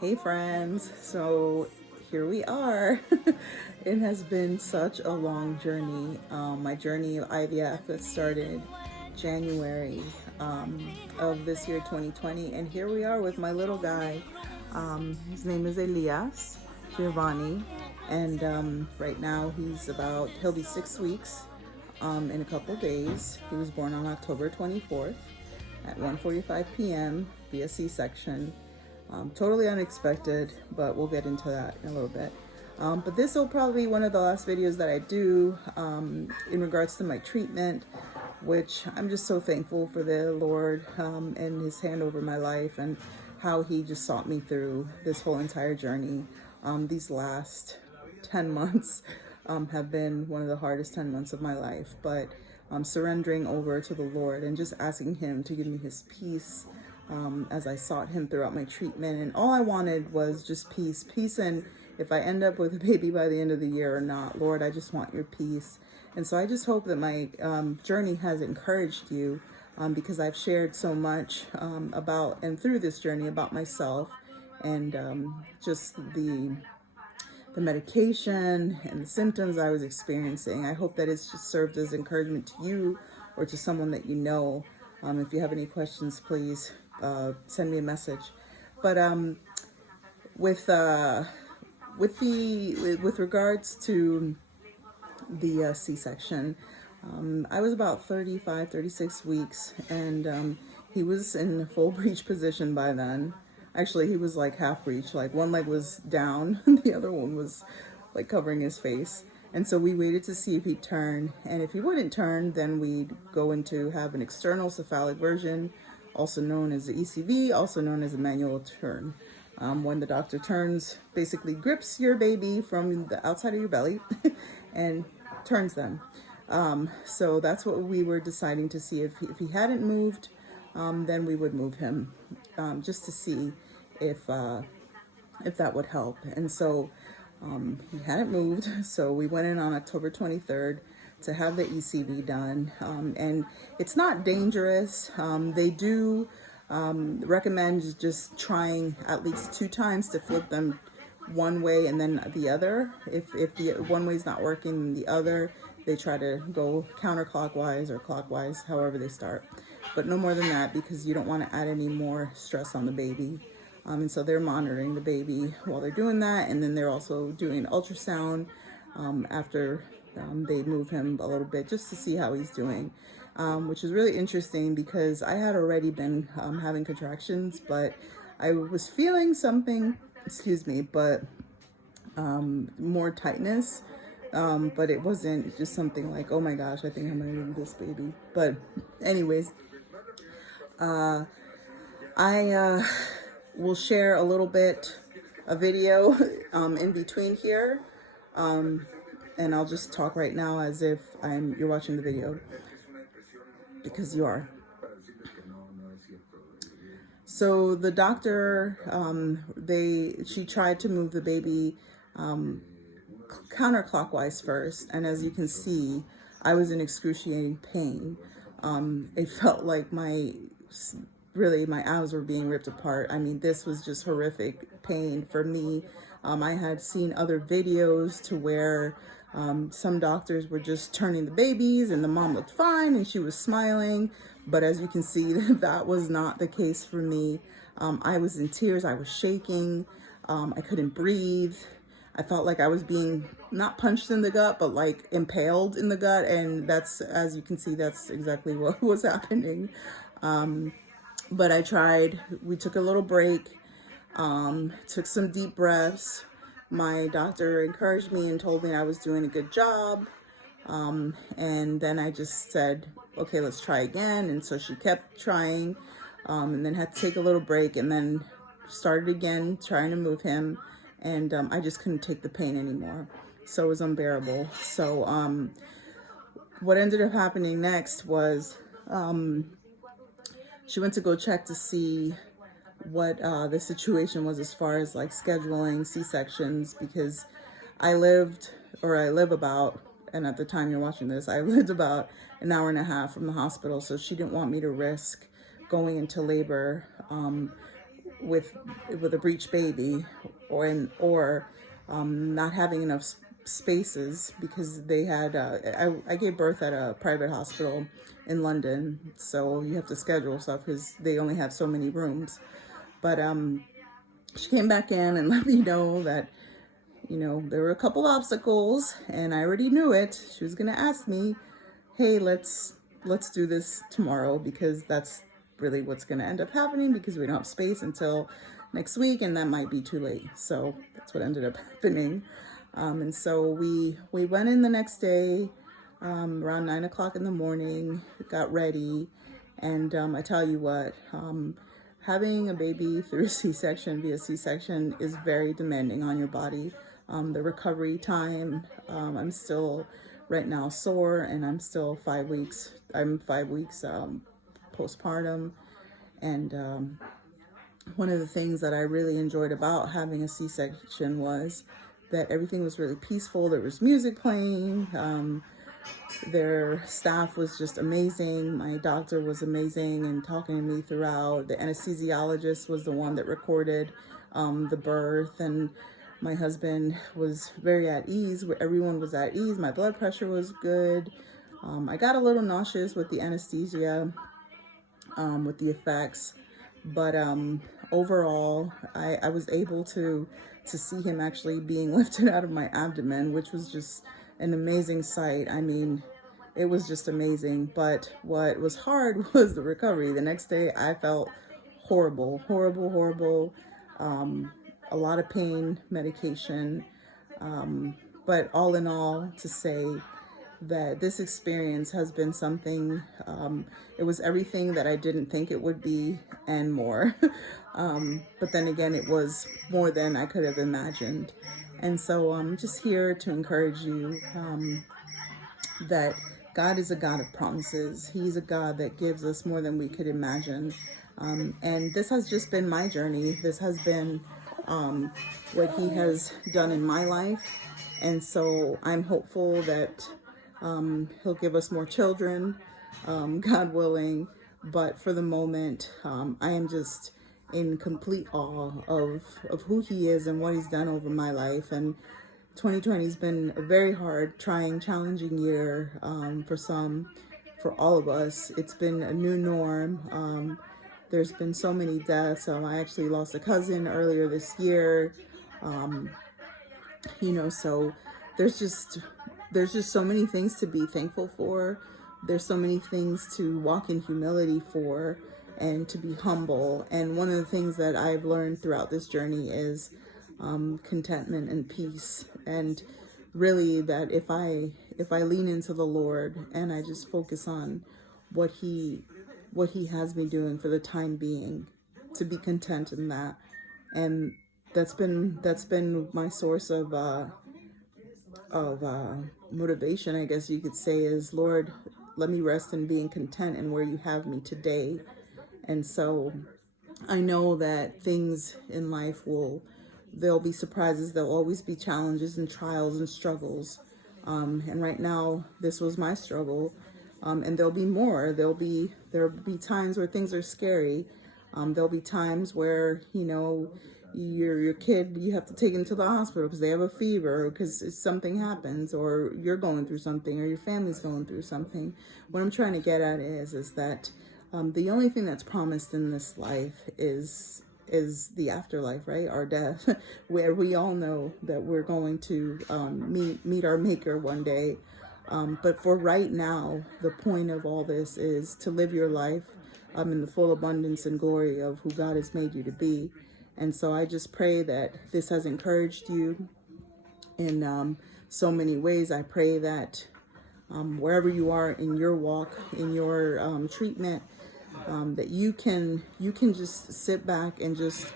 Hey friends, so here we are. It has been such a long journey. My journey of IVF that started January of this year 2020, and here we are with my little guy. His name is Elias Giovanni, and right now he'll be 6 weeks in a couple days. He was born on October 24th at 1:45 p.m. via C-section. Totally unexpected, but we'll get into that in a little bit. But this will probably be one of the last videos that I do in regards to my treatment, which I'm just so thankful for the Lord and his hand over my life and how he just sought me through this whole entire journey. These last 10 months have been one of the hardest 10 months of my life, but surrendering over to the Lord and just asking him to give me his peace as I sought him throughout my treatment. And all I wanted was just peace. And if I end up with a baby by the end of the year or not, Lord, I just want your peace. And so I just hope that my journey has encouraged you because I've shared so much about and through this journey about myself and just the medication and the symptoms I was experiencing. I hope that it's just served as encouragement to you or to someone that you know. If you have any questions, please send me a message. But with regards to the C-section, I was about 36 weeks, and he was in full breech position by then. Actually, he was like half breech, like one leg was down, the other one was like covering his face. And so we waited to see if he'd turn, and if he wouldn't turn, then we'd go into have an external cephalic version, also known as the ECV, also known as a manual turn. When the doctor turns, basically grips your baby from the outside of your belly and turns them. So that's what we were deciding to see. If he hadn't moved, then we would move him just to see if that would help. And so he hadn't moved, so we went in on October 23rd to have the ECV done. And it's not dangerous. They do recommend just trying at least 2 times to flip them one way and then the other. If the one way is not working, the other, they try to go counterclockwise or clockwise, however they start. But no more than that, because you don't want to add any more stress on the baby. And so they're monitoring the baby while they're doing that. And then they're also doing ultrasound after they move him a little bit just to see how he's doing, which is really interesting because I had already been having contractions, but I was feeling something, but more tightness. But it wasn't just something like, oh my gosh, I think I'm going to lose this baby. But anyways, I will share a little bit of video in between here, and I'll just talk right now as if you're watching the video, because you are. So the doctor, she tried to move the baby counterclockwise first, and as you can see, I was in excruciating pain. It felt like my abs were being ripped apart. I mean, this was just horrific pain for me. I had seen other videos to where some doctors were just turning the babies and the mom looked fine and she was smiling. But as you can see, that was not the case for me. I was in tears. I was shaking. I couldn't breathe. I felt like I was being not punched in the gut, but like impaled in the gut. And that's, as you can see, that's exactly what was happening. But I tried. We took a little break, took some deep breaths. My doctor encouraged me and told me I was doing a good job. And then I just said, okay, let's try again. And so she kept trying, and then had to take a little break and then started again, trying to move him. And I just couldn't take the pain anymore. So it was unbearable. So what ended up happening next was she went to go check to see what the situation was as far as like scheduling C-sections, because I live about, and at the time you're watching this, I lived about an hour and a half from the hospital. So she didn't want me to risk going into labor with a breech baby, or not having enough spaces, because they had I gave birth at a private hospital in London, so you have to schedule stuff because they only have so many rooms. But she came back in and let me know that, you know, there were a couple obstacles, and I already knew it. She was gonna ask me, hey, let's do this tomorrow, because that's really what's gonna end up happening, because we don't have space until next week, and that might be too late. So that's what ended up happening. And so we went in the next day, around 9 o'clock in the morning, got ready, and I tell you what, having a baby through C-section, via C-section, is very demanding on your body. The recovery time, I'm still right now sore, and I'm still 5 weeks. I'm 5 weeks postpartum, and one of the things that I really enjoyed about having a C-section was that everything was really peaceful. There was music playing. Their staff was just amazing. My doctor was amazing and talking to me throughout. The anesthesiologist was the one that recorded the birth, and my husband was very at ease. Everyone was at ease. My blood pressure was good. I got a little nauseous with the anesthesia, with the effects, but overall, I was able to see him actually being lifted out of my abdomen, which was just an amazing sight. I mean, it was just amazing. But what was hard was the recovery. The next day, I felt horrible, horrible, horrible. A lot of pain, medication. But all in all, to say that this experience has been something, it was everything that I didn't think it would be and more. But then again, it was more than I could have imagined. And so I'm just here to encourage you that God is a God of promises. He's a God that gives us more than we could imagine. And this has just been my journey. This has been what He has done in my life. And so I'm hopeful that He'll give us more children, God willing. But for the moment, I am just in complete awe of who He is and what He's done over my life. And 2020 has been a very hard, trying, challenging year for all of us. It's been a new norm. There's been so many deaths. I actually lost a cousin earlier this year. So there's just so many things to be thankful for. There's so many things to walk in humility for, and to be humble. And one of the things that I've learned throughout this journey is contentment and peace. And really, that if I lean into the Lord and I just focus on what He has me doing for the time being, to be content in that. And that's been my source of motivation, I guess you could say, is, Lord, let me rest in being content in where You have me today. And so I know that things in life there'll be surprises. There'll always be challenges and trials and struggles. And right now, this was my struggle. And there'll be more. There'll be times where things are scary. There'll be times where, your kid, you have to take him to the hospital because they have a fever, or because something happens, or you're going through something, or your family's going through something. What I'm trying to get at is that the only thing that's promised in this life is the afterlife, right? Our death, where we all know that we're going to meet our Maker one day. But for right now, the point of all this is to live your life in the full abundance and glory of who God has made you to be. And so I just pray that this has encouraged you in so many ways. I pray that wherever you are in your walk, in your treatment, that you can just sit back and just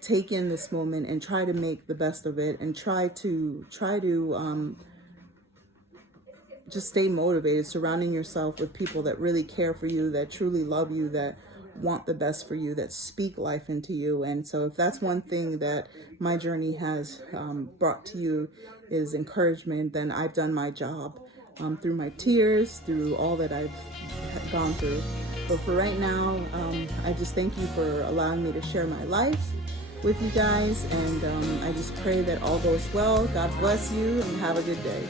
take in this moment and try to make the best of it, and try to just stay motivated, surrounding yourself with people that really care for you, that truly love you, that want the best for you, that speak life into you. And so if that's one thing that my journey has brought to you is encouragement, then I've done my job through my tears, through all that I've gone through. But for right now, I just thank you for allowing me to share my life with you guys, and I just pray that all goes well. God bless you, and have a good day.